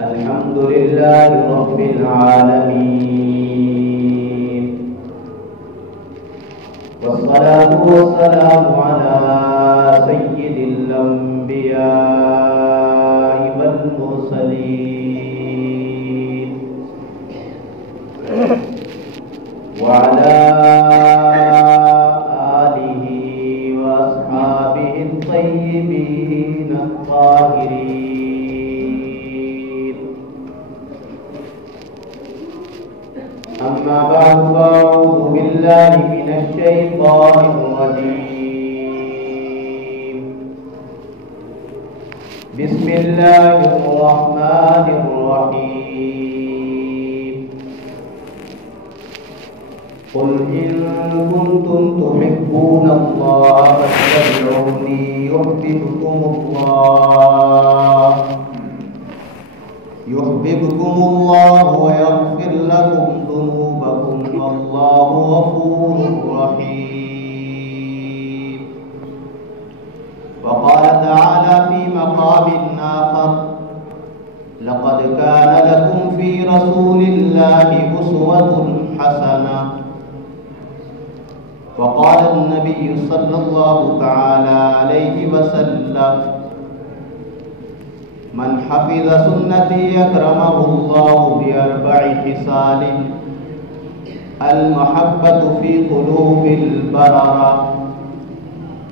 الحمد لله رب العالمين، والصلاة والسلام على سيد الأنبياء والمرسلين وعلى آله وأصحابه الطيبين الطاهرين. أما بعد فأعوذ بالله من الشيطان الرجيم. بسم الله الرحمن الرحيم. قل إن كنتم تحبون الله فاتبعوني يحببكم الله ويغفر لكم ذنوبكم والله غفور رحيم. وقال تعالى في مقام آخر: لقد كان لكم في رسول الله أسوة حسنة. وقال النبي صلى الله تعالى عليه وسلم: من حفظ سنتي أكرمه الله بأربع خصال: المحبة في قلوب البررة،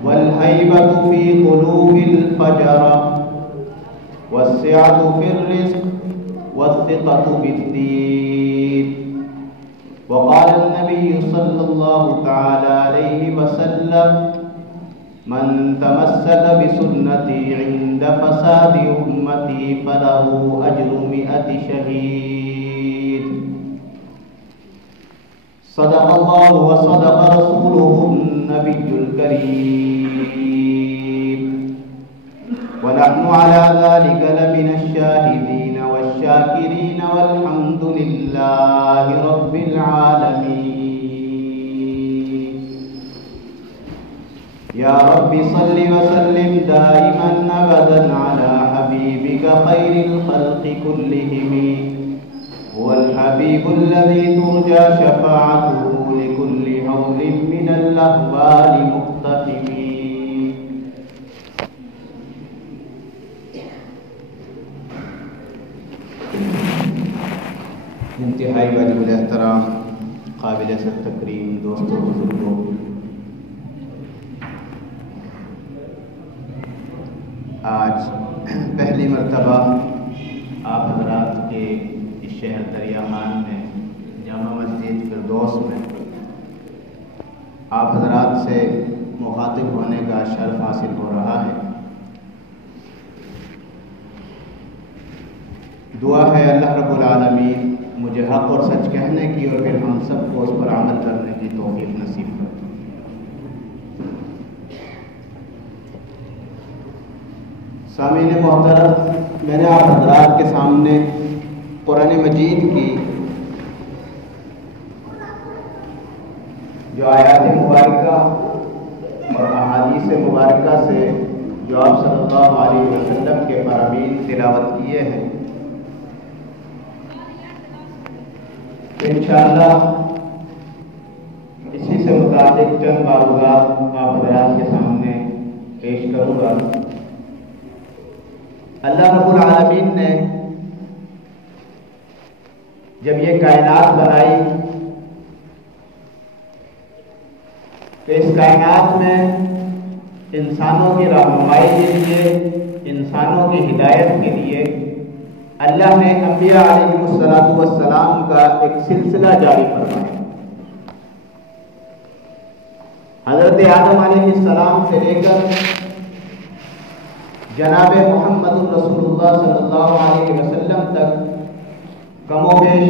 والهيبة في قلوب الفجرة، والسعة في الرزق، والثقة بالدين. وقال النبي صلى الله تعالى عليه وسلم: من تمسك بسنتي عند فساد أمتي فله أجر 100 شهيد. صدق الله وصدق رسوله النبي الكريم، ونحن على ذلك لمن الشاهدين والشاكرين، والحمد لله رب العالمين. يا رب صل وسلم دائما أبدا على حبيبك خير الخلق كلهم، هو الحبيب الذي ترجى شفاعته لكل هول من الأهوال مقتحم. انتہائی واجب الاحترام، قابل اثر تکریم دوستوں بزرگوں، آج پہلی مرتبہ آپ حضرات کے اس شہر دریا خان میں جامع مسجد فردوس میں آپ حضرات سے مخاطب ہونے کا شرف حاصل ہو رہا ہے۔ دعا ہے اللہ رب العالمین مجھے حق اور سچ کہنے کی اور پھر ہم سب کو اس پر عمل کرنے کی توفیق نصیب کرے۔ سامعین محترم، میں نے آپ حضرات کے سامنے قرآن مجید کی جو آیات مبارکہ اور احادیث مبارکہ سے جو آپ صلی اللہ علیہ وسلم کے فرامین تلاوت کیے ہیں، انشاءاللہ اسی سے متعلق چند معلومات آپ حضرات کے سامنے پیش کروں گا۔ اللہ رب العالمین نے جب یہ کائنات بنائی تو اس کائنات میں انسانوں کی رہنمائی کے لیے، انسانوں کی ہدایت کے لیے اللہ نے انبیاء علیہ السلام کا ایک سلسلہ جاری فرمایا۔ حضرت آدم علیہ السلام سے لے کر جناب محمد رسول اللہ صلی اللہ علیہ وسلم تک کم و بیش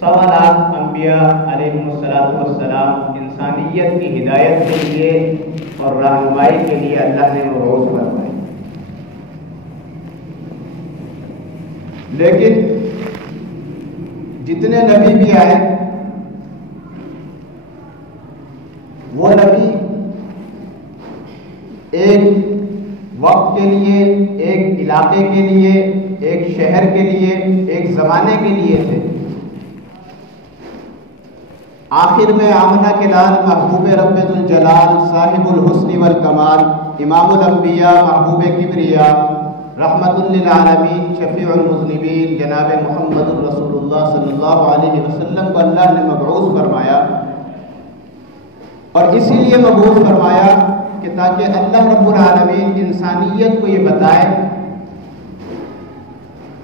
1.25 لاکھ انبیاء علیہ السلام انسانیت کی ہدایت کے لیے اور رہنمائی کے لیے اللہ نے مبعوث فرمائے۔ لیکن جتنے نبی بھی آئے وہ نبی ایک وقت کے لیے، ایک علاقے کے لیے، ایک شہر کے لیے، ایک زمانے کے لیے تھے۔ آخر میں آمنہ کے لال محبوب رب ذوالجلال صاحب الحسن والکمال امام الانبیاء محبوب کبریا رحمت للعالمین شفیع المذنبین جناب محمد الرسول اللہ صلی اللہ علیہ وسلم کو اللہ نے مبعوث فرمایا، اور اسی لیے مبعوث فرمایا کہ تاکہ اللہ رب العالمین انسانیت کو یہ بتائے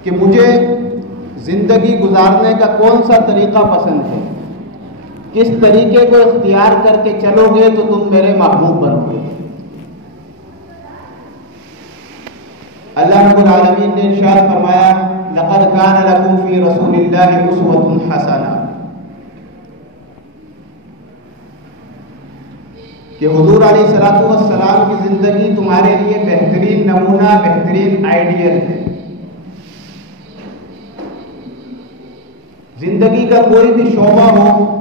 کہ مجھے زندگی گزارنے کا کون سا طریقہ پسند ہے، کس طریقے کو اختیار کر کے چلو گے تو تم میرے محبوب بنو گے۔ اللہ رب العالمین نے ارشاد فرمایا لقد کان لکم فی رسول اللہ اسوۃ حسنہ، کہ حضور علیہ الصلوۃ والسلام کی زندگی تمہارے لیے بہترین نمونہ، بہترین آئیڈیل ہے۔ زندگی کا کوئی بھی شعبہ ہو،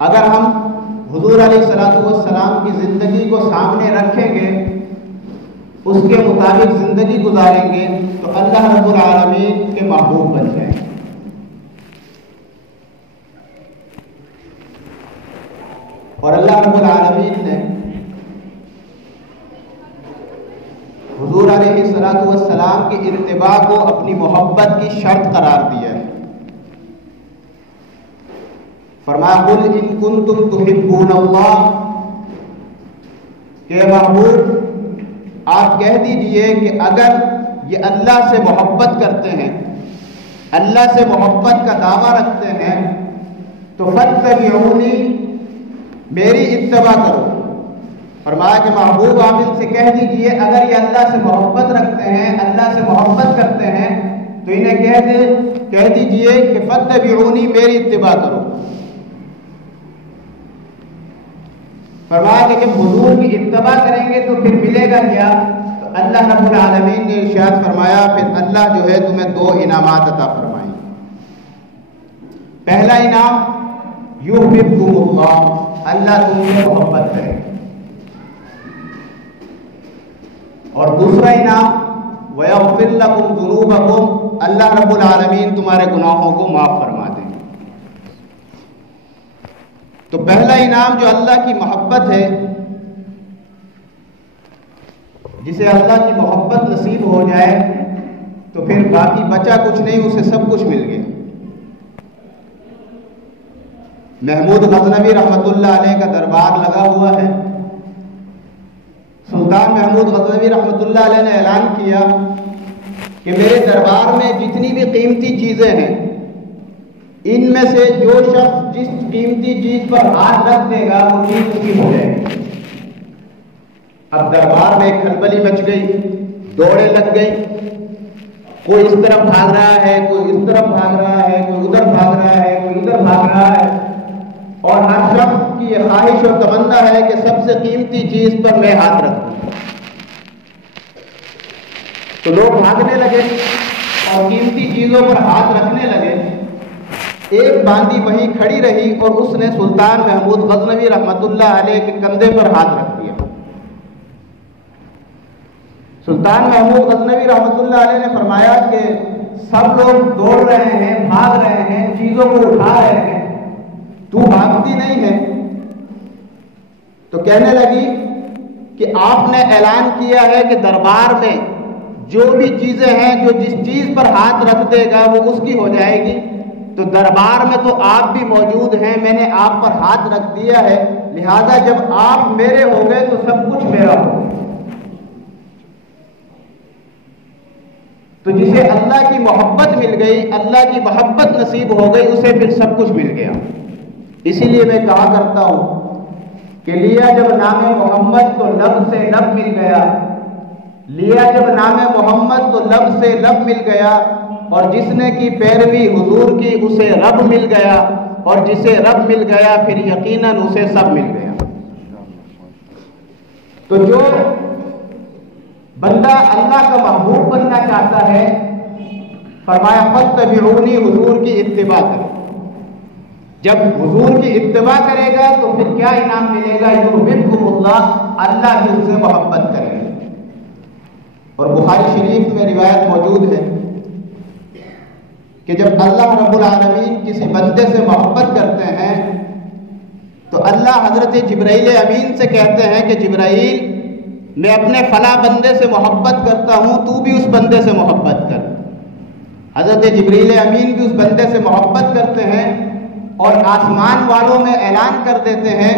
اگر ہم حضور علیہ الصلوۃ والسلام کی زندگی کو سامنے رکھیں گے، اس کے مطابق زندگی گزاریں گے تو اللہ رب العالمین کے محبوب بن جائیں گے۔ اور اللہ رب العالمین نے حضور علیہ الصلوۃ والسلام کی اتباع کو اپنی محبت کی شرط قرار دیا ہے۔ فرمایا قل ان کنتم تحبون اللہ، کہ محبوب آپ کہہ دیجئے کہ اگر یہ اللہ سے محبت کرتے ہیں، اللہ سے محبت کا دعویٰ رکھتے ہیں تو فاتبعونی، میری اتباع کرو۔ فرمایا کہ محبوب آپ ان سے کہہ دیجئے اگر یہ اللہ سے محبت رکھتے ہیں، اللہ سے محبت کرتے ہیں تو انہیں کہہ دیجئے کہ فاتبعونی، میری اتباع کرو۔ فرمایا کہ جب حضور کی اتباع کریں گے تو پھر ملے گا کیا؟ تو اللہ رب العالمین نے ارشاد فرمایا پھر اللہ جو ہے تمہیں دو انعامات عطا فرمائیں۔ پہلا انعام یحببکم اللہ، اللہ تم سے محبت کرے، اور دوسرا انعام وَيَغْفِرْ لَكُمْ ذُنُوبَكُمْ، اللہ رب العالمین تمہارے گناہوں کو معاف فرما دیں۔ تو پہلا انعام جو اللہ کی محبت ہے، جسے اللہ کی محبت نصیب ہو جائے تو پھر باقی بچا کچھ نہیں، اسے سب کچھ مل گیا۔ محمود غزنوی رحمت اللہ علیہ کا دربار لگا ہوا ہے۔ سلطان محمود غزنوی رحمت اللہ علیہ نے اعلان کیا کہ میرے دربار میں جتنی بھی قیمتی چیزیں ہیں، ان میں سے جو شخص جس قیمتی چیز پر ہاتھ رکھ دے گا وہ چیز اس کی ہو جائے گی۔ اب دربار میں کھلبلی مچ گئی، دوڑیں لگ گئی، کوئی اس طرف بھاگ رہا ہے، کوئی اس طرف بھاگ رہا ہے، کوئی ادھر بھاگ رہا ہے، کوئی ادھر بھاگ رہا ہے، اور ہر شخص کی یہ خواہش اور تمنا ہے کہ سب سے قیمتی چیز پر میں ہاتھ رکھوں۔ تو لوگ بھاگنے لگے اور قیمتی چیزوں پر ہاتھ رکھنے لگے۔ ایک باندی وہیں کھڑی رہی اور اس نے سلطان محمود غزنوی رحمت اللہ علیہ کے کندھے پر ہاتھ رکھ دیا۔ سلطان محمود غزنوی رحمت اللہ علیہ نے فرمایا کہ سب لوگ دوڑ رہے ہیں، بھاگ رہے ہیں، چیزوں کو اٹھا رہے ہیں، تو بھاگتی نہیں ہے۔ تو کہنے لگی کہ آپ نے اعلان کیا ہے کہ دربار میں جو بھی چیزیں ہیں، جو جس چیز پر ہاتھ رکھ دے گا وہ اس کی ہو جائے گی، تو دربار میں تو آپ بھی موجود ہیں، میں نے آپ پر ہاتھ رکھ دیا ہے، لہذا جب آپ میرے ہو گئے تو سب کچھ میرا ہو۔ تو جسے اللہ کی محبت مل گئی، اللہ کی محبت نصیب ہو گئی، اسے پھر سب کچھ مل گیا۔ اسی لیے میں کہا کرتا ہوں کہ لیا جب نام محمد تو لب سے لب مل گیا، لیا جب نام محمد تو لب سے لب مل گیا، اور جس نے کی پیروی حضور کی اسے رب مل گیا، اور جسے رب مل گیا پھر یقیناً اسے سب مل گیا۔ تو جو بندہ اللہ کا محبوب بننا چاہتا ہے، فرمایا فاتبعونی، حضور کی اتباع کرے۔ جب حضور کی اتباع کرے گا تو پھر کیا انعام ملے گا؟ یحببکم اللہ، اللہ بھی اس سے محبت کرے گا۔ اور بخاری شریف میں روایت موجود ہے کہ جب اللہ رب العالمین کسی بندے سے محبت کرتے ہیں تو اللہ حضرت جبرائیل امین سے کہتے ہیں کہ جبرائیل، میں اپنے فلاں بندے سے محبت کرتا ہوں، تو بھی اس بندے سے محبت کر۔ حضرت جبرائیل امین بھی اس بندے سے محبت کرتے ہیں اور آسمان والوں میں اعلان کر دیتے ہیں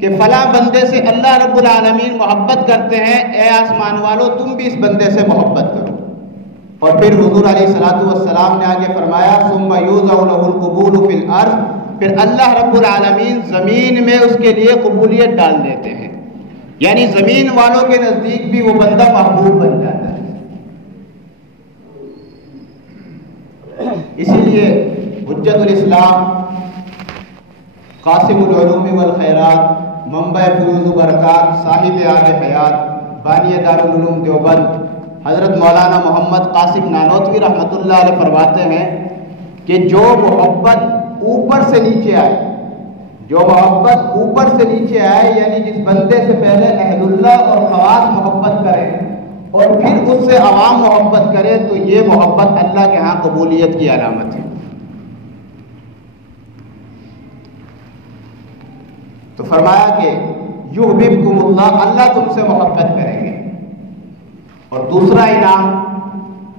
کہ فلاں بندے سے اللہ رب العالمین محبت کرتے ہیں، اے آسمان والوں تم بھی اس بندے سے محبت کرو۔ اور پھر حضور علیہ الصلوۃ والسلام نے آگے فرمایا ثم یوضع له القبول فی الارض، پھر اللہ رب العالمین زمین میں اس کے لیے قبولیت ڈال دیتے ہیں، یعنی زمین والوں کے نزدیک بھی وہ بندہ محبوب بن جاتا ہے۔ اسی لیے حجت الاسلام، قاسم العلوم والخیرات، منبع فیوز و برکات، صاحب آب حیات، بانی دارالعلوم دیوبند حضرت مولانا محمد قاسم نانوتوی رحمۃ اللہ علیہ فرماتے ہیں کہ جو محبت اوپر سے نیچے آئے، جو محبت اوپر سے نیچے آئے، یعنی جس بندے سے پہلے اہل اللہ اور خواص محبت کرے اور پھر اس سے عوام محبت کرے، تو یہ محبت اللہ کے ہاں قبولیت کی علامت ہے۔ تو فرمایا کہ یحببکم اللہ، اللہ تم سے محبت کریں گے۔ اور دوسرا انعام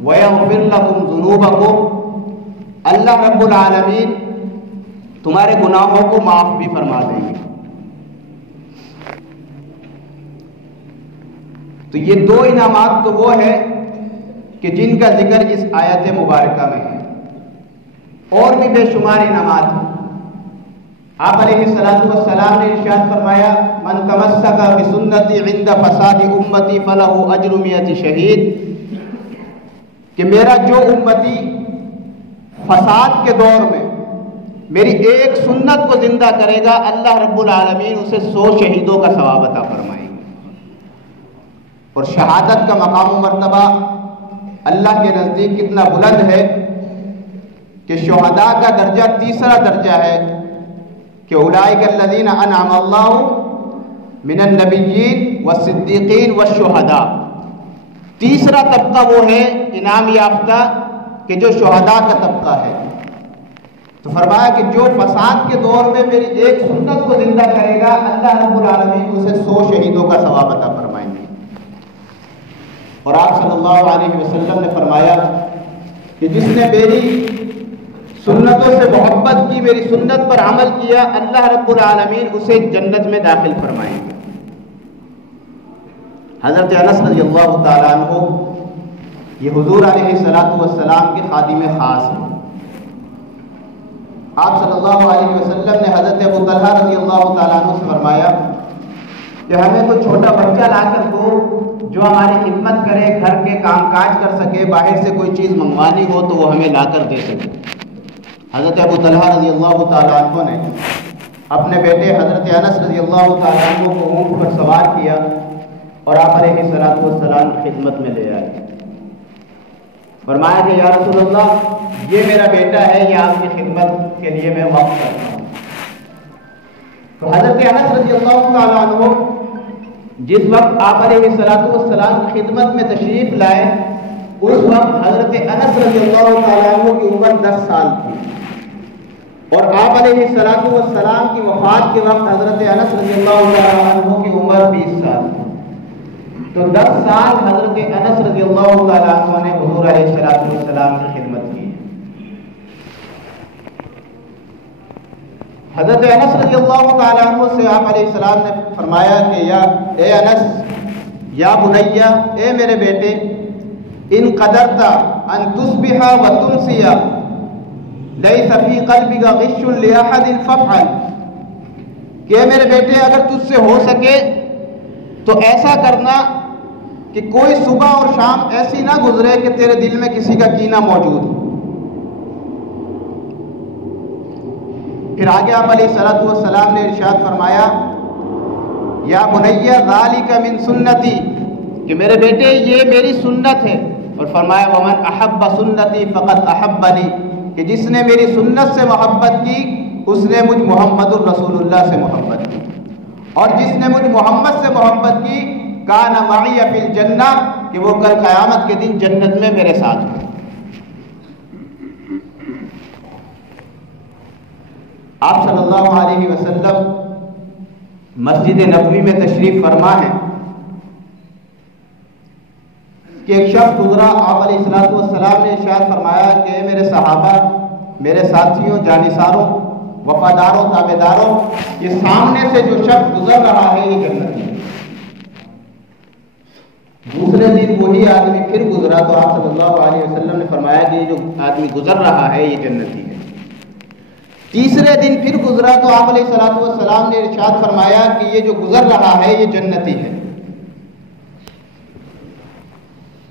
وَيَغْفِرْ لَكُمْ ذُنُوبَكُمْ، اللہ رب العالمین تمہارے گناہوں کو معاف بھی فرما دیں گے۔ تو یہ دو انعامات تو وہ ہیں کہ جن کا ذکر اس آیت مبارکہ میں ہے، اور بھی بے شمار انعامات ہیں۔ آپ علیہ السلام نے ارشاد فرمایا من تمسک بسنتی عند فساد امتی فلہ اجر 100 شہید، کہ میرا جو امتی فساد کے دور میں میری ایک سنت کو زندہ کرے گا، اللہ رب العالمین اسے 100 شہیدوں کا ثواب عطا فرمائیں گے۔ اور شہادت کا مقام و مرتبہ اللہ کے نزدیک کتنا بلند ہے کہ شہداء کا درجہ تیسرا درجہ ہے کہ اولئک الذین انعم اللہ من النبیین والصدیقین والشہداء، تیسرا طبقہ وہ ہے انعام یافتہ کہ جو شہداء کا طبقہ ہے۔ تو فرمایا کہ جو فساد کے دور میں میری ایک سنت کو زندہ کرے گا، اللہ رب العالمین اسے 100 شہیدوں کا ثواب عطا فرمائیں گے۔ اور آپ صلی اللہ علیہ وسلم نے فرمایا کہ جس نے میری سنتوں سے محبت کی، میری سنت پر عمل کیا، اللہ رب العالمین اسے جنت میں داخل فرمائیں گے۔ حضرت انس رضی اللہ تعالیٰ عنہ یہ حضور علیہ السلام کے خادم خاص ہیں۔ آپ صلی اللہ علیہ وسلم نے حضرت ابو طلحہ رضی اللہ تعالیٰ عنہ سے فرمایا کہ ہمیں کوئی چھوٹا بچہ لا کر دو جو ہماری خدمت کرے، گھر کے کام کاج کر سکے، باہر سے کوئی چیز منگوانی ہو تو وہ ہمیں لا کر دے سکے۔ حضرت ابو طلحہ رضی اللہ تعالیٰ عنہ نے اپنے بیٹے حضرت انس رضی اللہ تعالیٰ عنہ کو اونٹ پر سوار کیا اور آپ علیہ السلام کی خدمت میں لے آئے۔ فرمایا کہ یا رسول اللہ، یہ میرا بیٹا ہے، یہ آپ کی خدمت کے لیے میں وقف کرتا ہوں۔ تو حضرت انس رضی اللہ تعالیٰ عنہ جس وقت آپ علیہ السلام کی خدمت میں تشریف لائے، اس وقت حضرت انس رضی اللہ تعالیٰ عنہ کی عمر 10 سال تھی، اور آپ علیہ السلام کی وفات کے وقت حضرت انس رضی اللہ تعالیٰ عنہ کی عمر 20 سال تھی۔ تو 10 سال حضرت انس رضی اللہ تعالیٰ عنہ نے حضور علیہ السلام کی خدمت کی۔ حضرت انس رضی اللہ تعالیٰ عنہ سے آپ علیہ السلام نے فرمایا کہ اے انس، یا بنیا، اے میرے بیٹے، ان قدرت ان تصبح و تمسی لیس فی قلبک غش لاحد فافعل، کہ میرے بیٹے اگر تجھ سے ہو سکے تو ایسا کرنا کہ کوئی صبح اور شام ایسی نہ گزرے کہ تیرے دل میں کسی کا کینہ موجود ہو۔ پھر آگے آپ علیہ السلام نے ارشاد فرمایا یا بنیا ذالک من سنتی، کہ میرے بیٹے یہ میری سنت ہے، اور فرمایا ومن احب سنتی فقد احبنی، کہ جس نے میری سنت سے محبت کی اس نے مجھ محمد الرسول اللہ سے محبت کی۔ اور جس نے مجھ محمد سے محبت کی کان معی فی الجنہ، کہ وہ کل قیامت کے دن جنت میں میرے ساتھ ہو۔ آپ صلی اللہ علیہ وسلم مسجد نبوی میں تشریف فرما ہے کہ ایک شخص گزرا، آپ علیہ السلام نے ارشاد فرمایا کہ میرے صحابہ، میرے ساتھیوں، جانثاروں، وفاداروں، تابعداروں، یہ سامنے سے جو شخص گزر رہا ہے یہ جنتی ہے۔ دوسرے دن وہی آدمی پھر گزرا تو آپ صلی اللہ علیہ وسلم نے فرمایا کہ یہ جو آدمی گزر رہا ہے یہ جنتی ہے۔ تیسرے دن پھر گزرا تو آپ علیہ السلام نے ارشاد فرمایا کہ یہ جو گزر رہا ہے یہ جنتی ہے۔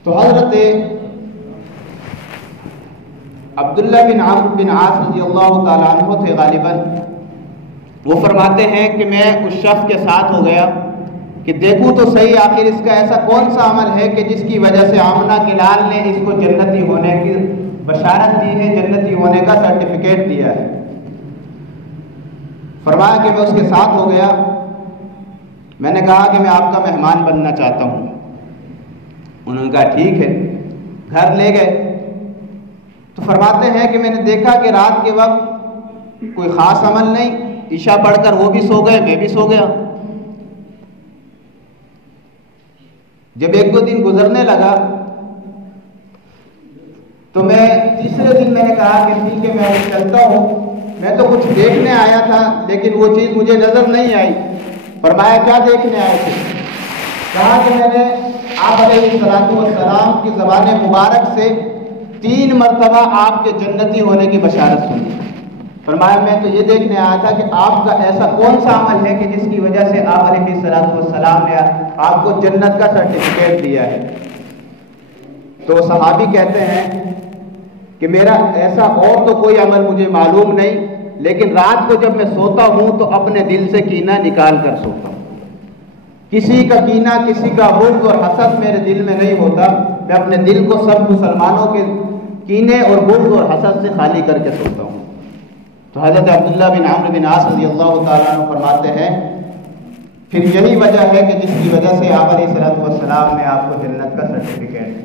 تو حضرت عبداللہ بن عمرو بن عاص رضی اللہ تعالیٰ عنہ تھے غالباً، وہ فرماتے ہیں کہ میں اس شخص کے ساتھ ہو گیا کہ دیکھوں تو صحیح آخر اس کا ایسا کون سا عمل ہے کہ جس کی وجہ سے آمنہ کے لال نے اس کو جنتی ہونے کی بشارت دی ہے، جنتی ہونے کا سرٹیفکیٹ دیا ہے۔ فرمایا کہ میں اس کے ساتھ ہو گیا، میں نے کہا کہ میں آپ کا مہمان بننا چاہتا ہوں۔ انہوں نے کہا ٹھیک ہے، گھر لے گئے تو فرماتے ہیں کہ میں نے دیکھا کہ رات کے وقت کوئی خاص عمل نہیں، عشاء پڑھ کر وہ بھی سو گئے، میں بھی سو گیا۔ جب ایک دو دن گزرنے لگا تو میں تیسرے دن میں نے کہا کہ ٹھیک ہے میں چلتا ہوں، میں تو کچھ دیکھنے آیا تھا لیکن وہ چیز مجھے نظر نہیں آئی۔ فرمایا کیا دیکھنے آئے تھے؟ کہا کہ میں نے آپ علیہ السلام کی زبان مبارک سے 3 مرتبہ آپ کے جنتی ہونے کی بشارت سنی۔ فرمایا میں تو یہ دیکھنے آیا تھا کہ آپ کا ایسا کون سا عمل ہے کہ جس کی وجہ سے آپ علیہ السلام نے آپ کو جنت کا سرٹیفکیٹ دیا ہے۔ تو صحابی کہتے ہیں کہ میرا ایسا اور تو کوئی عمل مجھے معلوم نہیں، لیکن رات کو جب میں سوتا ہوں تو اپنے دل سے کینہ نکال کر سوتا ہوں۔ کسی کا کینہ، کسی کا بغض اور حسد میرے دل میں نہیں ہوتا، میں اپنے دل کو سب مسلمانوں کے کینے اور بغض اور حسد سے خالی کر کے سوتا ہوں۔ تو حضرت عبداللہ بن عمرو بن عاص رضی اللہ تعالیٰ عنہ فرماتے ہیں پھر یہی وجہ ہے کہ جس کی وجہ سے آپ علیہ السلام نے آپ کو جنت کا سرٹیفکیٹ دیا۔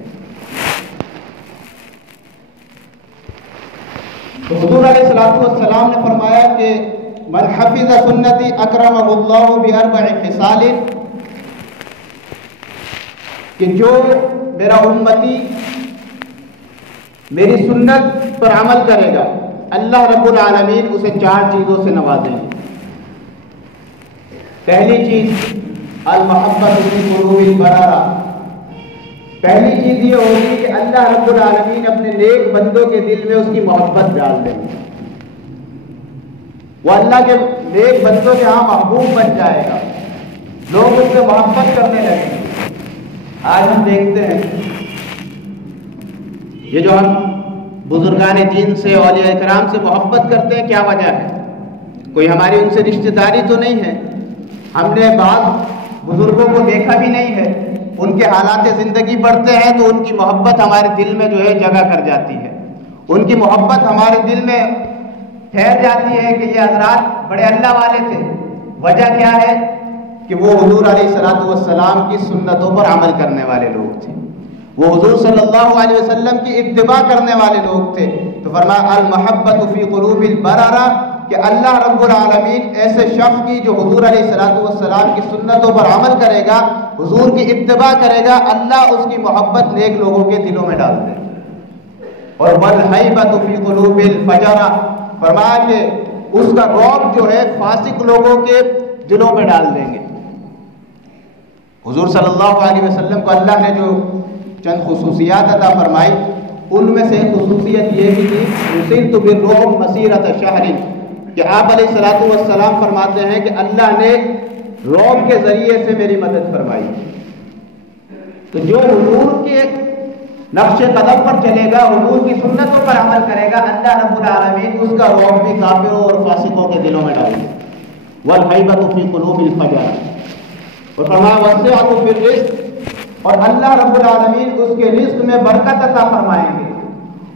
تو حضور علیہ السلام نے فرمایا کہ من حفظ سنتی اکرمہ اللہ باربع خصال، کہ جو میرا امتی میری سنت پر عمل کرے گا اللہ رب العالمین اسے 4 چیزوں سے نوازیں گے۔ پہلی چیز المحبت فی قلوب البررہ، پہلی چیز یہ ہوگی کہ اللہ رب العالمین اپنے نیک بندوں کے دل میں اس کی محبت ڈال دیں گے، وہ اللہ کے نیک بندوں کے ہاں محبوب بن جائے گا، لوگ اس سے محبت کرنے لگیں گے۔ آج ہم دیکھتے ہیں یہ جو ہم بزرگان دین سے، اولیاء کرام سے محبت کرتے ہیں، کیا وجہ ہے؟ کوئی ہماری ان سے رشتہ داری تو نہیں ہے، ہم نے بعض بزرگوں کو دیکھا بھی نہیں ہے، ان کے حالات زندگی پڑھتے ہیں تو ان کی محبت ہمارے دل میں جو ہے جگہ کر جاتی ہے، ان کی محبت ہمارے دل میں ٹھہر جاتی ہے کہ یہ حضرات بڑے اللہ والے تھے۔ وجہ کیا ہے؟ کہ وہ حضور علیہ السلام کی سنتوں پر عمل کرنے والے لوگ تھے، وہ حضور صلی اللہ علیہ وسلم کی اتباع کرنے والے لوگ تھے۔ تو فرمایا المحبت فی قلوب البررہ، کہ اللہ رب العالمین ایسے شخص کی جو حضور علیہ السلام کی سنتوں پر عمل کرے گا، حضور کی اتباع کرے گا، اللہ اس کی محبت نیک لوگوں کے دلوں میں ڈال دے۔ اور والہیبۃ فی قلوب الفجرہ، فرمایا کہ اس کا رعب جو ہے فاسق لوگوں کے دلوں میں ڈال دیں گے۔ حضور صلی اللہ علیہ وسلم کو اللہ نے جو چند خصوصیات عطا فرمائی، ان میں سے ایک خصوصیت یہ بھی تھی نصرت بالرعب مسیرۃ شہر، کہ آپ علیہ السلام فرماتے ہیں کہ اللہ نے رعب کے ذریعے سے میری مدد فرمائی۔ تو جو حضور کے نقش قدم پر چلے گا، حضور کی سنتوں پر عمل کرے گا، اللہ رب العالمین اس کا رعب بھی کافروں اور فاسقوں کے دلوں میں ڈالے گا۔ والہیبۃ فی قلوب الفجرہ، اور فرمایا وسعت فی الرزق، اور اللہ رب العالمین اس کے رزق میں برکت عطا فرمائیں گے،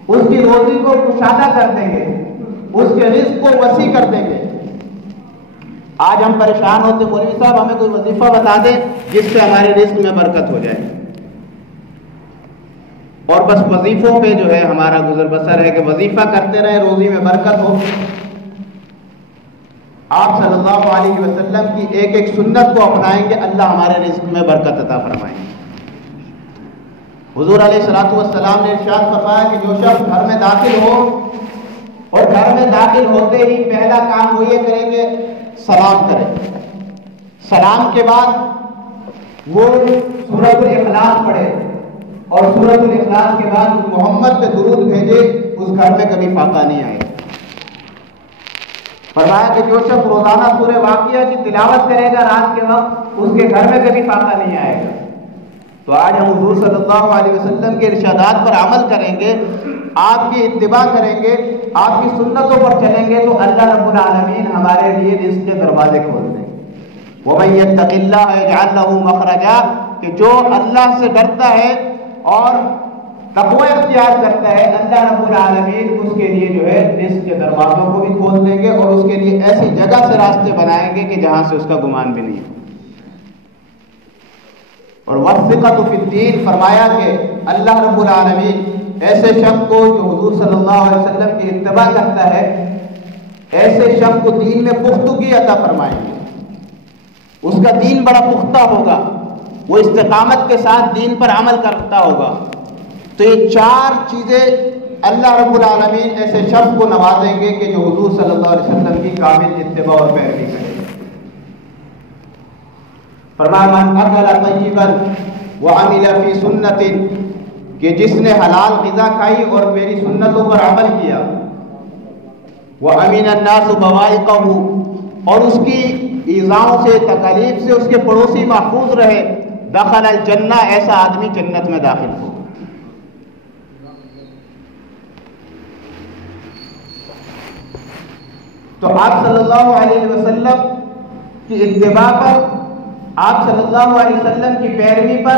اس کی روزی کو کشادہ کر دیں گے، اس کے رزق کو وسیع کر دیں گے۔ آج ہم پریشان ہوتے مولوی صاحب ہمیں کوئی وظیفہ بتا دیں جس سے ہمارے رزق میں برکت ہو جائے، اور بس وظیفوں پہ جو ہے ہمارا گزر بسر ہے کہ وظیفہ کرتے رہے روزی میں برکت ہو۔ آپ صلی اللہ علیہ وسلم کی ایک ایک سنت کو اپنائیں گے، اللہ ہمارے رزق میں برکت عطا فرمائیں گے۔ حضور علیہ الصلوۃ والسلام نے ارشاد فرمایا کہ جو شخص گھر میں داخل ہو اور گھر میں داخل ہوتے ہی پہلا کام وہ یہ کرے کہ سلام کرے، سلام کے بعد وہ سورۃ الاخلاص پڑھے، اور سورۃ الاخلاص کے بعد محمد پہ درود بھیجے، اس گھر میں کبھی فاقہ نہیں آئے گا۔ فرمایا کہ جو شخص روزانہ سورہ واقعہ کی تلاوت کرے گا رات کے وقت، اس کے گھر میں کبھی فاقہ نہیں آئے گا۔ تو آج ہم حضور صلی اللہ علیہ وسلم کے ارشادات پر عمل کریں گے، آپ کی اتباع کریں گے، آپ کی سنتوں پر چلیں گے، تو اللہ رب العالمین ہمارے لیے رزق کے دروازے کھول دیں گے۔ وَمَن يَتَّقِ اللَّهَ يَجْعَل لَّهُ مَخْرَجًا، کہ جو اللہ سے ڈرتا ہے اور تقوی اختیار کرتا ہے، اللہ رب العالمین اس کے لیے جو ہے رزق کے دروازوں کو بھی کھول دیں گے، اور اس کے لیے ایسی جگہ سے راستے بنائیں گے کہ جہاں سے اس کا گمان بھی نہیں ہے۔ اور وَالثِّقَةُ فِي الدِّينِ، فرمایا کہ اللہ رب العالمین ایسے شخص کو جو حضور صلی اللہ علیہ وسلم کی اتباع کرتا ہے، ایسے شخص کو دین میں پختگی عطا فرمائیں گے، اس کا دین بڑا پختہ ہوگا، وہ استقامت کے ساتھ دین پر عمل کرتا ہوگا۔ تو یہ چار چیزیں اللہ رب العالمین ایسے شخص کو نوازیں گے کہ جو حضور صلی اللہ علیہ وسلم کی کامل اتباع اور پیروی کرے۔ فرمایا من اکل طیبا وعمل فی سنت، کہ جس نے حلال غذا کھائی اور میری سنتوں پر عمل کیا، وامن الناس بوائقہ، اور اس کی ایذاؤں سے تکالیف سے اس کے پڑوسی محفوظ رہے، دخل الجنہ، ایسا آدمی جنت میں داخل ہو۔ تو آپ صلی اللہ علیہ وسلم کی اتباع پر، آپ صلی اللہ علیہ وسلم کی پیروی پر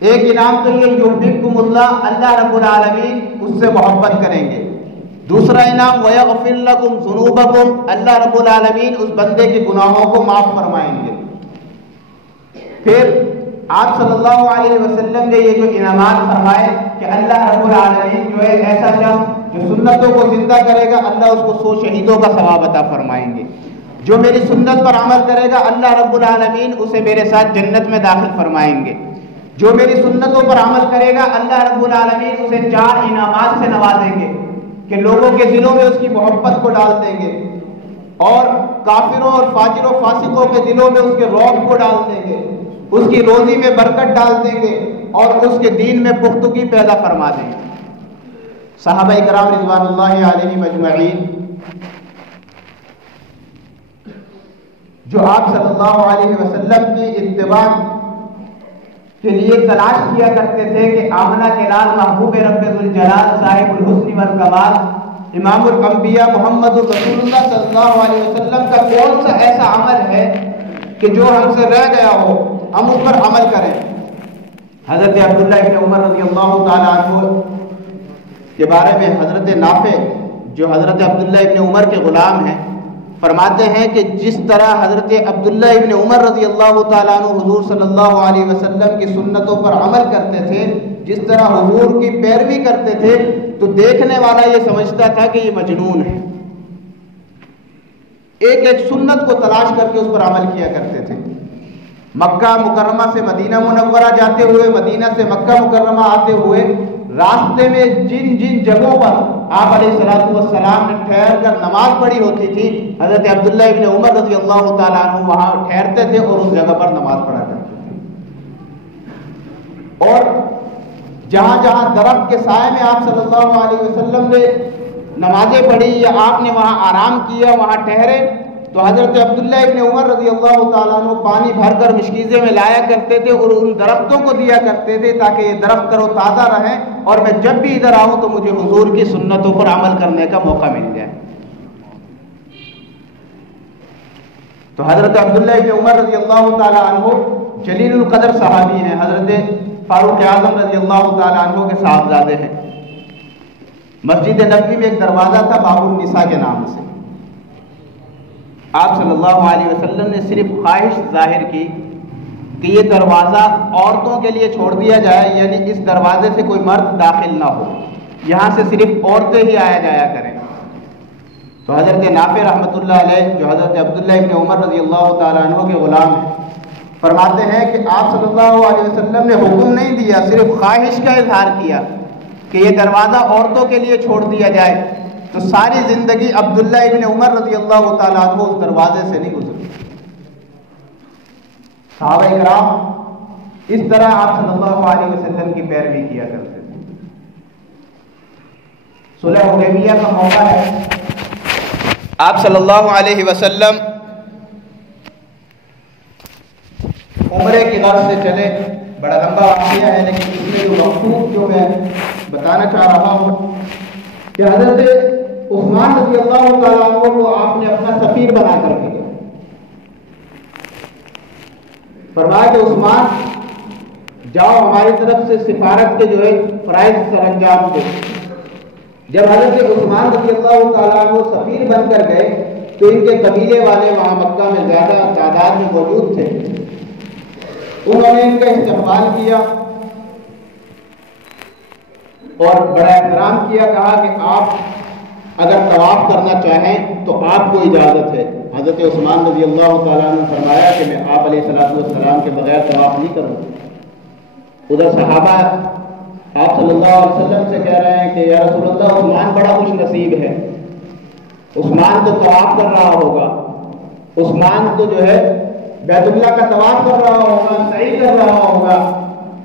ایک انعام تو یہ یحببکم اللہ، اللہ رب العالمین اس سے محبت کریں گے۔ دوسرا انعام ویغفر لکم ذنوبکم، اللہ رب العالمین اس بندے کے گناہوں کو معاف فرمائیں گے۔ پھر آپ صلی اللہ علیہ وسلم نے یہ جو انعامات فرمائے کہ اللہ رب العالمین جو ہے ایسا شخص جو سنتوں کو زندہ کرے گا، اللہ اس کو 100 شہیدوں کا ثواب عطا فرمائیں گے۔ جو میری سنت پر عمل کرے گا، اللہ رب العالمین اسے میرے ساتھ جنت میں داخل فرمائیں گے۔ جو میری سنتوں پر عمل کرے گا، اللہ رب العالمین اسے 4 انعامات سے نوازیں گے کہ لوگوں کے دلوں میں اس کی محبت کو ڈال دیں گے، اور کافروں اور فاجروں فاسقوں کے دلوں میں اس کے رعب کو ڈال دیں گے، اس کی روزی میں برکت ڈال دیں گے، اور اس کے دین میں پختگی پیدا فرما دیں گے۔ صحابہ کرام رضوان اللہ علیہم اجمعین جو آپ صلی اللہ علیہ وسلم کی اتباع کے لیے تلاش کیا کرتے تھے کہ آمنہ کے لال محبوب رب ذوالجلال صاحب الحسن والکمال امام الانبیاء محمد رسول اللہ صلی اللہ علیہ وسلم کا کون سا ایسا عمل ہے کہ جو ہم سے رہ گیا ہو، ہم اس پر عمل کریں۔ حضرت عبداللہ ابن عمر رضی اللہ تعالیٰ عنہ کے بارے میں حضرت نافع جو حضرت عبداللہ ابن عمر کے غلام ہیں فرماتے ہیں کہ جس طرح حضرت عبداللہ ابن عمر رضی اللہ تعالیٰ عنہ حضور صلی اللہ علیہ وسلم کی سنتوں پر عمل کرتے تھے، جس طرح حضور کی پیروی کرتے تھے، تو دیکھنے والا یہ سمجھتا تھا کہ یہ مجنون ہے۔ ایک ایک سنت کو تلاش کر کے اس پر عمل کیا کرتے تھے۔ مکہ مکرمہ سے مدینہ منورہ جاتے ہوئے، مدینہ سے مکہ مکرمہ آتے ہوئے، راستے میں جن جن جگہوں پر آپ علیہ الصلوۃ والسلام نے ٹھہر کر نماز پڑھی ہوتی تھی، حضرت عبداللہ ابن عمر رضی اللہ تعالیٰ عنہ وہاں ٹھہرتے تھے اور اس جگہ پر نماز پڑھا کرتے تھے۔ اور جہاں جہاں درخت کے سائے میں آپ صلی اللہ علیہ وسلم نے نمازیں پڑھی یا آپ نے وہاں آرام کیا، وہاں ٹھہرے، تو حضرت عبداللہ ابن عمر رضی اللہ تعالیٰ عنہ پانی بھر کر مشکیزے میں لایا کرتے تھے اور ان درختوں کو دیا کرتے تھے تاکہ یہ درخت تر و تازہ رہیں، اور میں جب بھی ادھر آؤں تو مجھے حضور کی سنتوں پر عمل کرنے کا موقع مل جائے۔ تو حضرت عبداللہ ابن عمر رضی اللہ تعالیٰ عنہ جلیل القدر صحابی ہیں، حضرت فاروق اعظم رضی اللہ تعالیٰ عنہ کے صاحبزادے ہیں۔ مسجد نبوی میں ایک دروازہ تھا باب النساء کے نام سے، آپ صلی اللہ علیہ وسلم نے صرف خواہش ظاہر کی کہ یہ دروازہ عورتوں کے لیے چھوڑ دیا جائے، یعنی اس دروازے سے کوئی مرد داخل نہ ہو، یہاں سے صرف عورتیں ہی آیا جایا کریں۔ تو حضرت نافع رحمۃ اللہ علیہ، جو حضرت عبداللہ ابن عمر رضی اللہ تعالیٰ عنہ کے غلام ہیں، فرماتے ہیں کہ آپ صلی اللہ علیہ وسلم نے حکم نہیں دیا، صرف خواہش کا اظہار کیا کہ یہ دروازہ عورتوں کے لیے چھوڑ دیا جائے، تو ساری زندگی عبداللہ ابن عمر رضی اللہ تعالیٰ عنہ اس دروازے سے نہیں گزرے۔ صحابہ کرام اس طرح آپ صلی اللہ علیہ وسلم کی پیروی کیا کرتے تھے۔ صلح حدیبیہ کا موقع ہے، آپ صلی اللہ علیہ وسلم عمرے کی غرض سے چلے۔ بڑا لمبا واقعہ ہے، لیکن اس میں جو مقصود جو میں بتانا چاہ رہا ہوں کہ حضرت عثمان رضی اللہ تعالیٰ عنہ کو آپ نے اپنا سفیر بنا کر دیا۔ فرمایا کہ عثمان جاؤ ہماری طرف سے سفارت کے جو ہے فرائض سر انجام دے۔ جب حضرت عثمان رضی اللہ تعالیٰ عنہ سفیر بن کر گئے تو ان کے قبیلے والے وہاں مکہ میں زیادہ تعداد میں موجود تھے، انہوں نے ان کا استقبال کیا اور بڑا احترام کیا، کہا کہ آپ اگر طواف کرنا چاہیں تو آپ کو اجازت ہے۔ حضرت عثمان رضی اللہ تعالیٰ عنہ نے فرمایا کہ میں آپ علیہ السلام کے بغیر طواف نہیں کروں۔ ادھر صحابہ آپ صلی اللہ علیہ وسلم سے کہہ رہے ہیں کہ یا رسول اللہ عثمان بڑا خوش نصیب ہے، عثمان تو طواف کر رہا ہوگا، عثمان تو جو ہے بیت اللہ کا طواف کر رہا ہوگا، سعی کر رہا ہوگا۔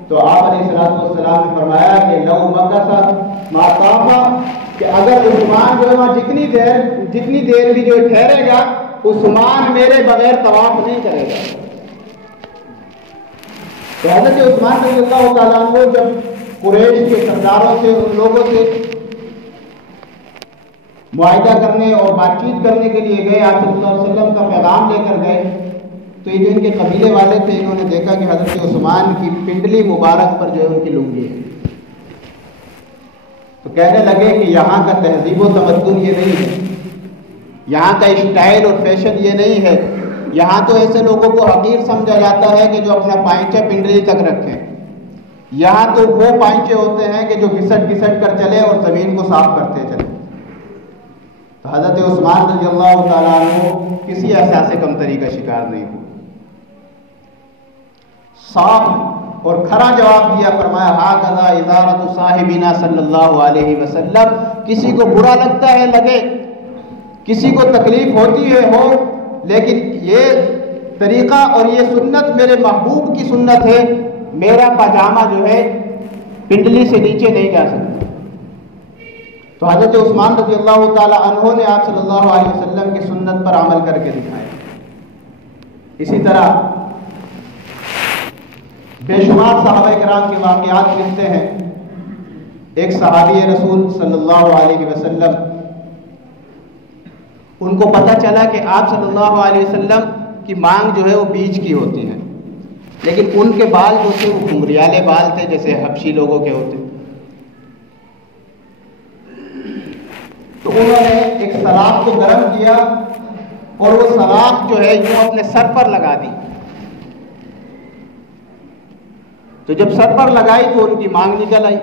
تو آپ علیہ السلام نے فرمایا کہ لو مکث ما طاف، کہ اگر عثمان جو ہے وہاں جتنی دیر بھی جو ٹھہرے گا، عثمان میرے بغیر طواف نہیں کرے گا۔ تو حضرت عثمان رضی اللہ تعالیٰ عنہ جب قریش کے سرداروں سے، ان لوگوں سے معاہدہ کرنے اور بات چیت کرنے کے لیے گئے، آپ صلی اللہ علیہ وسلم کا پیغام لے کر گئے، تو یہ جو ان کے قبیلے والے تھے، انہوں نے دیکھا کہ حضرت عثمان کی پنڈلی مبارک پر جو ہے ان کی لنگی ہے، تو کہنے لگے کہ یہاں کا تہذیب و تمدن یہ نہیں ہے، یہاں کا اسٹائل اور فیشن یہ نہیں ہے، یہاں تو ایسے لوگوں کو حقیر سمجھا جاتا ہے کہ جو اپنا پائنچہ پنڈلی تک رکھیں، یہاں تو وہ پائنچے ہوتے ہیں کہ جو گھسٹ گھسٹ کر چلے اور زمین کو صاف کرتے چلے۔ تو حضرت عثمان رضی اللہ تعالیٰ عنہ کسی احساس کمتری کا شکار نہیں ہوئے، صاف اور کھرا جواب دیا، فرمایا ھذا ازارۃ صاحبنا صلی اللہ علیہ وسلم، کسی کو برا لگتا ہے لگے، کسی کو تکلیف ہوتی ہے ہو، لیکن یہ طریقہ اور یہ سنت میرے محبوب کی سنت ہے، میرا پاجامہ جو ہے پنڈلی سے نیچے نہیں جا سکتا۔ تو حضرت عثمان رضی اللہ تعالی عنہ نے آپ صلی اللہ علیہ وسلم کی سنت پر عمل کر کے دکھایا۔ اسی طرح بے شمار صحابہ کرام کے واقعات ملتے ہیں۔ ایک صحابی رسول صلی اللہ علیہ وسلم، ان کو پتہ چلا کہ آپ صلی اللہ علیہ وسلم کی مانگ جو ہے وہ بیج کی ہوتی ہے، لیکن ان کے بال جو تھے وہ گھنگریالے بال تھے، جیسے حبشی لوگوں کے ہوتے۔ تو انہوں نے ایک سلاخ کو گرم کیا اور وہ سلاخ جو ہے یوں اپنے سر پر لگا دی۔ تو جب سر پر لگائی تو ان کی مانگ نکل آئی،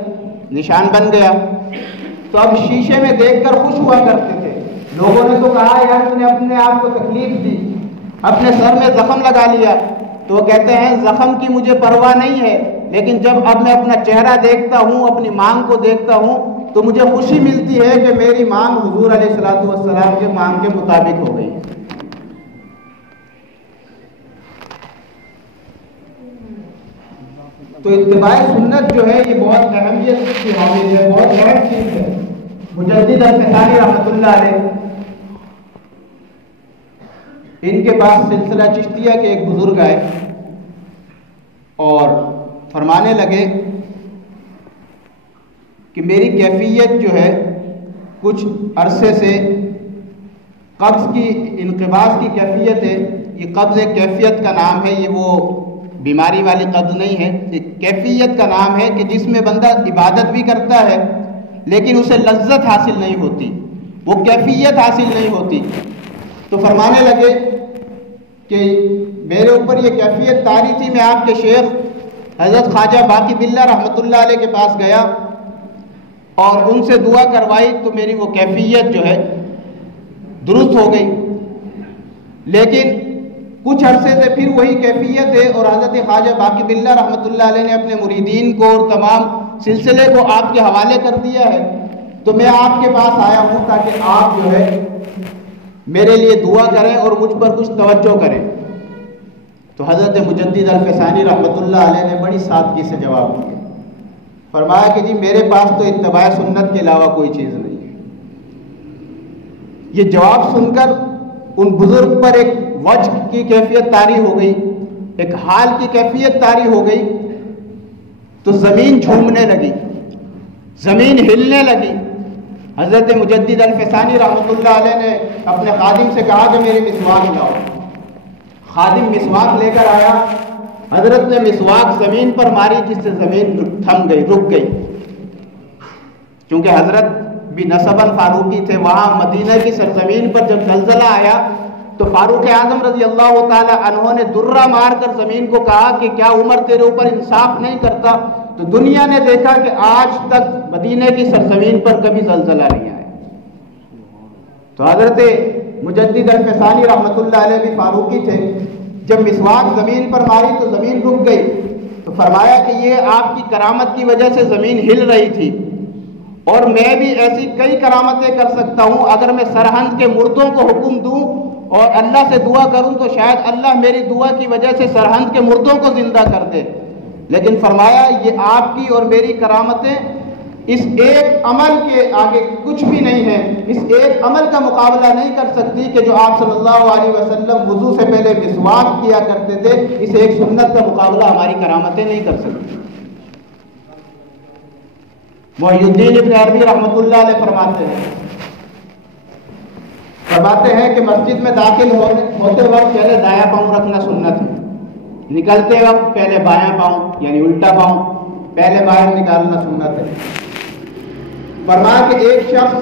نشان بن گیا۔ تو اب شیشے میں دیکھ کر خوش ہوا کرتے تھے، لوگوں نے تو کہا یار تم نے اپنے آپ کو تکلیف دی، اپنے سر میں زخم لگا لیا، تو وہ کہتے ہیں زخم کی مجھے پرواہ نہیں ہے، لیکن جب اب میں اپنا چہرہ دیکھتا ہوں، اپنی مانگ کو دیکھتا ہوں، تو مجھے خوشی ملتی ہے کہ میری مانگ حضور علیہ السلام کے مانگ کے مطابق ہو گئی۔ تو اتباع سنت جو ہے یہ بہت اہمیت کی حامل ہے، بہت اہم چیز ہے۔ مجدد الفسانی رحمۃ اللہ علیہ، ان کے پاس سلسلہ چشتیہ کے ایک بزرگ آئے اور فرمانے لگے کہ میری کیفیت جو ہے کچھ عرصے سے قبض کی، انقباض کی کیفیت ہے۔ یہ قبض ایک کیفیت کا نام ہے، یہ وہ بیماری والی قبض نہیں ہے، ایک کیفیت کا نام ہے کہ جس میں بندہ عبادت بھی کرتا ہے لیکن اسے لذت حاصل نہیں ہوتی، وہ کیفیت حاصل نہیں ہوتی۔ تو فرمانے لگے کہ میرے اوپر یہ کیفیت طاری تھی، میں آپ کے شیخ حضرت خواجہ باقی باللہ رحمۃ اللہ علیہ کے پاس گیا اور ان سے دعا کروائی تو میری وہ کیفیت جو ہے درست ہو گئی، لیکن کچھ عرصے سے پھر وہی کیفیت ہے اور حضرت خواجہ باقی باللہ رحمۃ اللہ علیہ نے اپنے مریدین کو اور تمام سلسلے کو آپ کے حوالے کر دیا ہے، تو میں آپ کے پاس آیا ہوں تاکہ آپ جو ہے میرے لیے دعا کریں اور مجھ پر کچھ توجہ کریں۔ تو حضرت مجدد الفسانی رحمۃ اللہ علیہ نے بڑی سادگی سے جواب دیا، فرمایا کہ جی میرے پاس تو اتباع سنت کے علاوہ کوئی چیز نہیں ہے۔ یہ جواب سن کر ان بزرگ پر ایک وجہ کی کیفیت طاری ہو گئی، ایک حال کی کیفیت طاری ہو گئی، تو زمین جھومنے لگی، زمین ہلنے لگی۔ حضرت مجدد الفسانی رحمۃ اللہ علیہ نے اپنے خادم سے کہا کہ میری مسواک لاؤ۔ خادم مسواک لے کر آیا، حضرت نے مسواک زمین پر ماری جس سے زمین تھم گئی، رک گئی۔ کیونکہ حضرت بھی نسباً فاروقی تھے، وہاں مدینہ کی سرزمین پر جب زلزلہ آیا تو فاروق اعظم رضی اللہ تعالی عنہ نے درہ مار کر زمین کو کہا کہ کیا عمر تیرے اوپر انصاف نہیں کرتا؟ تو دنیا نے دیکھا کہ آج تک مدینہ کی سرزمین پر کبھی زلزلہ نہیں آیا۔ تو حضرت مجدد الفسانی رحمۃ اللہ علیہ بھی فاروقی تھے، جب مسواک زمین پر ماری تو زمین رک گئی، تو فرمایا کہ یہ آپ کی کرامت کی وجہ سے زمین ہل رہی تھی، اور میں بھی ایسی کئی کرامتیں کر سکتا ہوں، اگر میں سرہند کے مردوں کو حکم دوں اور اللہ سے دعا کروں تو شاید اللہ میری دعا کی وجہ سے سرہند کے مردوں کو زندہ کر دے، لیکن فرمایا یہ آپ کی اور میری کرامتیں اس ایک عمل کے آگے کچھ بھی نہیں ہے، اس ایک عمل کا مقابلہ نہیں کر سکتی کہ جو آپ صلی اللہ علیہ وسلم وضو سے پہلے مسواک کیا کرتے تھے، اس ایک سنت کا مقابلہ ہماری کرامتیں نہیں کر سکتی۔ محی الدین ابن عربی رحمۃ اللہ علیہ فرماتے ہیں کہ مسجد میں داخل ہوتے وقت پہلے دایاں پاؤں رکھنا سنت ہے، نکلتے وقت پہلے بایاں پاؤں یعنی الٹا پاؤں پہلے باہر نکالنا سنت ہے۔ فرمایا کہ ایک شخص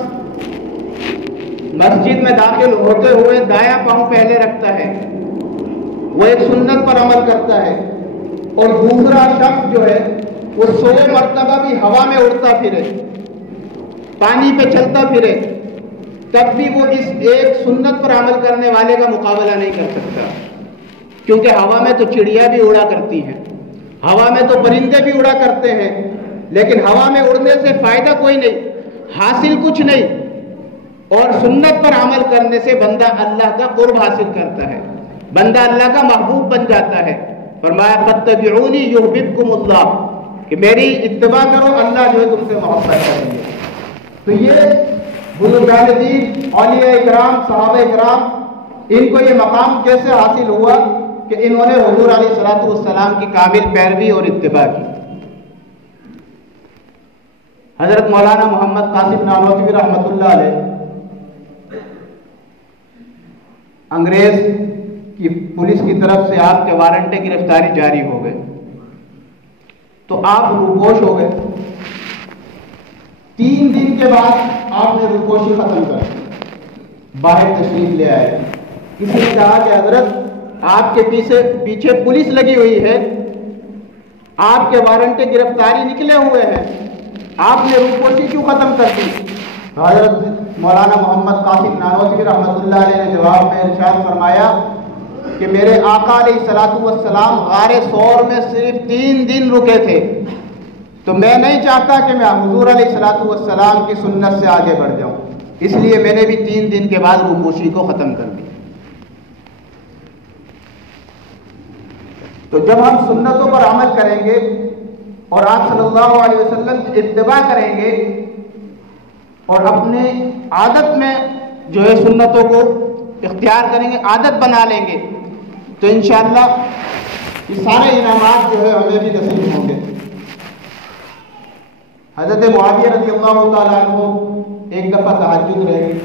مسجد میں داخل ہوتے ہوئے دایاں پاؤں پہلے رکھتا ہے، وہ ایک سنت پر عمل کرتا ہے، اور دوسرا شخص جو ہے وہ 100 مرتبہ بھی ہوا میں اڑتا پھرے، پانی پہ چلتا پھرے، تب بھی وہ اس ایک سنت پر عمل کرنے والے کا مقابلہ نہیں کر سکتا، کیونکہ ہوا میں تو چڑیا بھی اڑا کرتی ہیں، ہوا میں تو پرندے بھی اڑا کرتے ہیں، لیکن ہوا میں اڑنے سے فائدہ کوئی نہیں، حاصل کچھ نہیں، اور سنت پر عمل کرنے سے بندہ اللہ کا قرب حاصل کرتا ہے، بندہ اللہ کا محبوب بن جاتا ہے۔ فرمایا فاتبعونی یحببکم اللہ، کہ میری اتباع کرو، اللہ جو ہے تم سے محبت کریں گے۔ تو یہ بزرگان دین، اولیاء اکرام، صحابہ اکرام، ان کو یہ مقام کیسے حاصل ہوا کہ انہوں نے حضور علیہ الصلوۃ والسلام کی کامل پیروی اور اتباع کی۔ حضرت مولانا محمد قاسم نانوتوی رحمۃ اللہ علیہ انگریز کی پولیس کی طرف سے آپ کے وارنٹ گرفتاری جاری ہو گئے، تو آپ روپوش ہو گئے۔ 3 دن کے بعد آپ نے روپوشی ختم کر باہر تشریف لے آئے۔ کسی نے کہا کہ حضرت آپ کے پیچھے پولیس لگی ہوئی ہے، آپ کے وارنٹ گرفتاری نکلے ہوئے ہیں، آپ نے روپوشی کیوں ختم کر دی؟ حضرت مولانا محمد قاسم نانوتوی رحمۃ اللہ علیہ نے جواب میں ارشاد فرمایا کہ میرے آقا علیہ الصلوۃ والسلام غار ثور میں صرف 3 دن رکے تھے، تو میں نہیں چاہتا کہ میں حضور علیہ الصلوۃ والسلام کی سنت سے آگے بڑھ جاؤں، اس لیے میں نے بھی 3 دن کے بعد روپوشی کو ختم کر دی۔ تو جب ہم سنتوں پر عمل کریں گے اور آپ صلی اللہ علیہ وسلم کی اتباع کریں گے اور اپنے عادت میں جو ہے سنتوں کو اختیار کریں گے، عادت بنا لیں گے، تو انشاءاللہ یہ سارے انعامات جو ہے ہمیں بھی نصیب ہوں گے۔ حضرت معاویہ رضی اللہ تعالیٰ عنہ ایک دفعہ تہجد رہ گئی،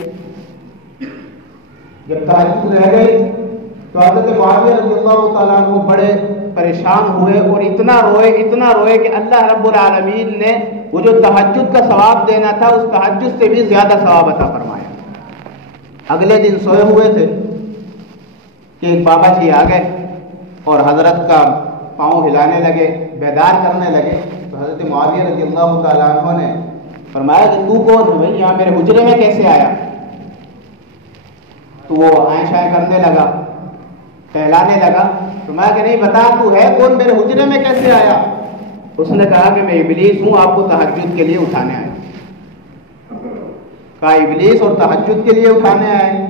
جب تہجد رہ گئی تو حضرت معاویہ رضی اللہ تعالیٰ عنہ بڑے پریشان ہوئے اور اتنا روئے کہ اللہ رب العالمین نے وہ جو تہجد کا ثواب دینا تھا اس تہجد سے بھی زیادہ ثواب عطا فرمایا۔ اگلے دن سوئے ہوئے تھے، کہ ایک بابا جی آ گئے اور حضرت کا پاؤں ہلانے لگے، بیدار کرنے لگے. تو حضرت معاویہ رضی اللہ تعالیٰ عنہ نے فرمایا کہ تو کون ہے بھائی، یہاں میرے حجرے میں کیسے آیا؟ تو وہ آئیں شائیں کرنے لگا، ٹہلانے لگا. فرمایا کہ نہیں، بتا تو ہے کون، میرے حجرے میں کیسے آیا؟ اس نے کہا کہ میں ابلیس ہوں، آپ کو تہجد کے لیے اٹھانے آیا. کہا ابلیس اور تہجد کے لیے اٹھانے آئے،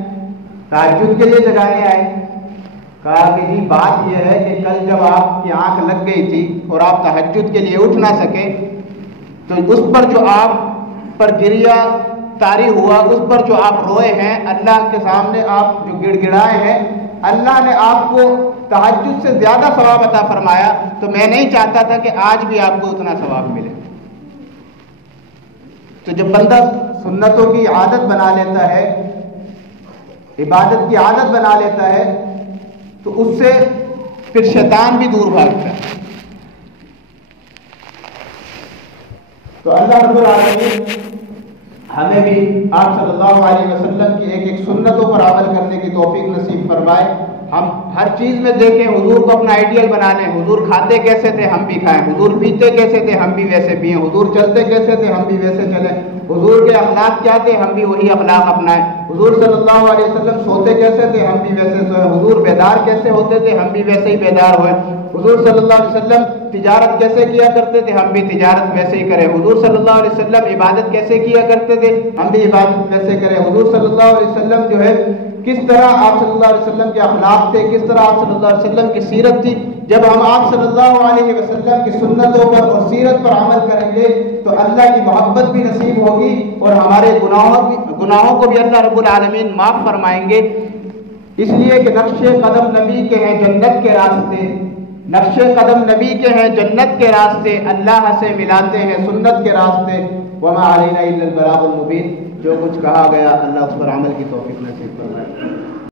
تہجد کے لیے جگانے آئے. کہا کہ جی بات یہ ہے کہ کل جب آپ کی آنکھ لگ گئی تھی اور آپ تہجد کے لیے اٹھ نہ سکے تو اس پر جو آپ پر گریہ طاری ہوا، اس پر جو آپ روئے ہیں، اللہ کے سامنے آپ جو گڑ گڑائے ہیں، اللہ نے آپ کو تہجد سے زیادہ ثواب عطا فرمایا. تو میں نہیں چاہتا تھا کہ آج بھی آپ کو اتنا ثواب ملے. تو جب بندہ سنتوں کی عادت بنا لیتا ہے، عبادت کی عادت بنا لیتا ہے، تو اس سے پھر شیطان بھی دور بھاگتا ہے. تو اللہ رب العالمین ہمیں بھی آپ صلی اللہ علیہ وسلم کی ایک ایک سنتوں پر عمل کرنے کی توفیق نصیب فرمائے. ہم ہر چیز میں دیکھیں حضور کو اپنا آئیڈیل بنا لیں. حضور کھاتے کیسے تھے ہم بھی کھائیں، حضور پیتے کیسے تھے ہم بھی ویسے پئیں، حضور چلتے کیسے تھے ہم بھی ویسے چلیں، حضور کے اخلاق کیا تھے ہم بھی وہی اخلاق اپنائیں. حضور صلی اللہ علیہ وسلم سوتے کیسے تھے ہم بھی ویسے سوئیں، حضور بیدار کیسے ہوتے تھے ہم بھی ویسے ہی بیدار ہوئے. حضور صلی اللہ علیہ وسلم تجارت کیسے کیا کرتے تھے ہم بھی تجارت ویسے ہی کریں. حضور صلی اللہ علیہ وسلم عبادت کیسے کیا کرتے تھے ہم بھی عبادت ویسے کریں. حضور صلی اللہ علیہ وسلم جو ہے کس طرح آپ صلی اللہ علیہ وسلم کے اخلاق تھے، کس طرح آپ صلی اللہ علیہ وسلم کی سیرت تھی. جب ہم آپ صلی اللہ علیہ وسلم کی سنتوں پر اور سیرت پر عمل کریں گے تو اللہ کی محبت بھی نصیب ہوگی اور ہمارے گناہوں کو بھی اللہ رب العالمین معاف فرمائیں گے. اس لیے کہ نقش قدم نبی کے ہیں جنت کے راستے، نقش قدم نبی کے ہیں جنت کے راستے، اللہ سے ملاتے ہیں سنت کے راستے. وما علینا الا البلاغ المبین. جو کچھ کہا گیا اللہ اس پر عمل کی توفیق نصیب فرمائے.